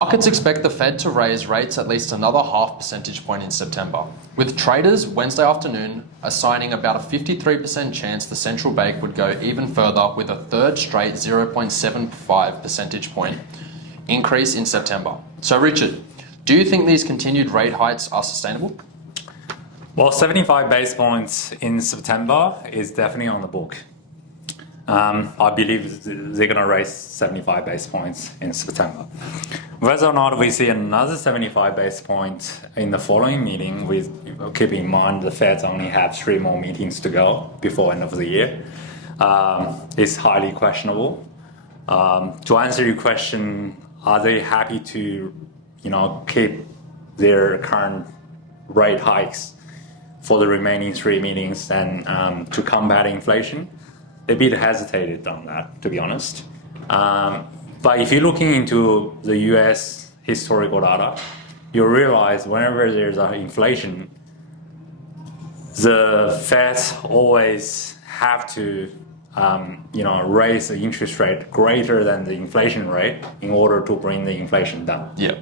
Markets expect the Fed to raise rates at least another half percentage point in September, with traders Wednesday afternoon assigning about a 53% chance the central bank would go even further with a third straight 0.75 percentage point increase in September. So Richard, do you think these continued rate hikes are sustainable? Well, 75 base points in September is definitely on the book. I believe they're going to raise 75 base points in September. Whether or not we see another 75 base points in the following meeting, with keeping in mind the Feds only have 3 more meetings to go before end of the year, is highly questionable. To answer your question, are they happy to, keep their current rate hikes for the remaining 3 meetings and to combat inflation? They're a bit hesitated on that, to be honest. But if you're looking into the US historical data, you'll realize whenever there's an inflation, the Fed always have to raise the interest rate greater than the inflation rate in order to bring the inflation down. Yeah.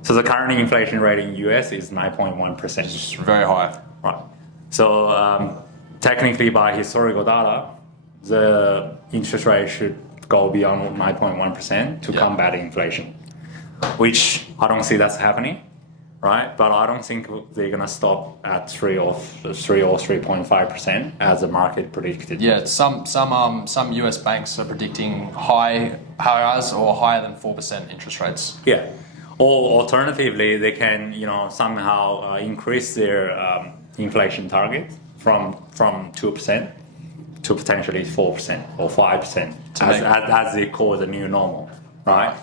So the current inflation rate in US is 9.1%. It's very high. Right. So technically, by historical data, the interest rate should go beyond 9.1% to combat inflation, which I don't see that's happening, right? But I don't think they're gonna stop at 3 or 3.5% as the market predicted. Yeah, some US banks are predicting higher than 4% interest rates. Yeah. Or alternatively, they can somehow increase their inflation target from 2% to potentially 4% or 5%, as they call the new normal, right?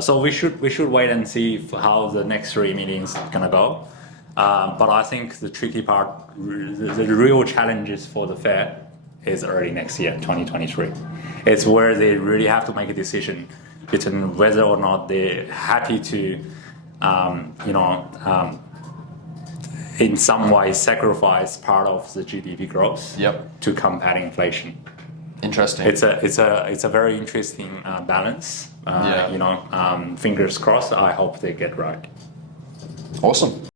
So we should wait and see how the next 3 meetings are gonna go. But I think the tricky part, the real challenges for the Fed is early next year, 2023. It's where they really have to make a decision between whether or not they're happy to, in some way sacrifice part of the GDP growth to combat inflation. Interesting. It's a very interesting balance. Fingers crossed. I hope they get right. Awesome.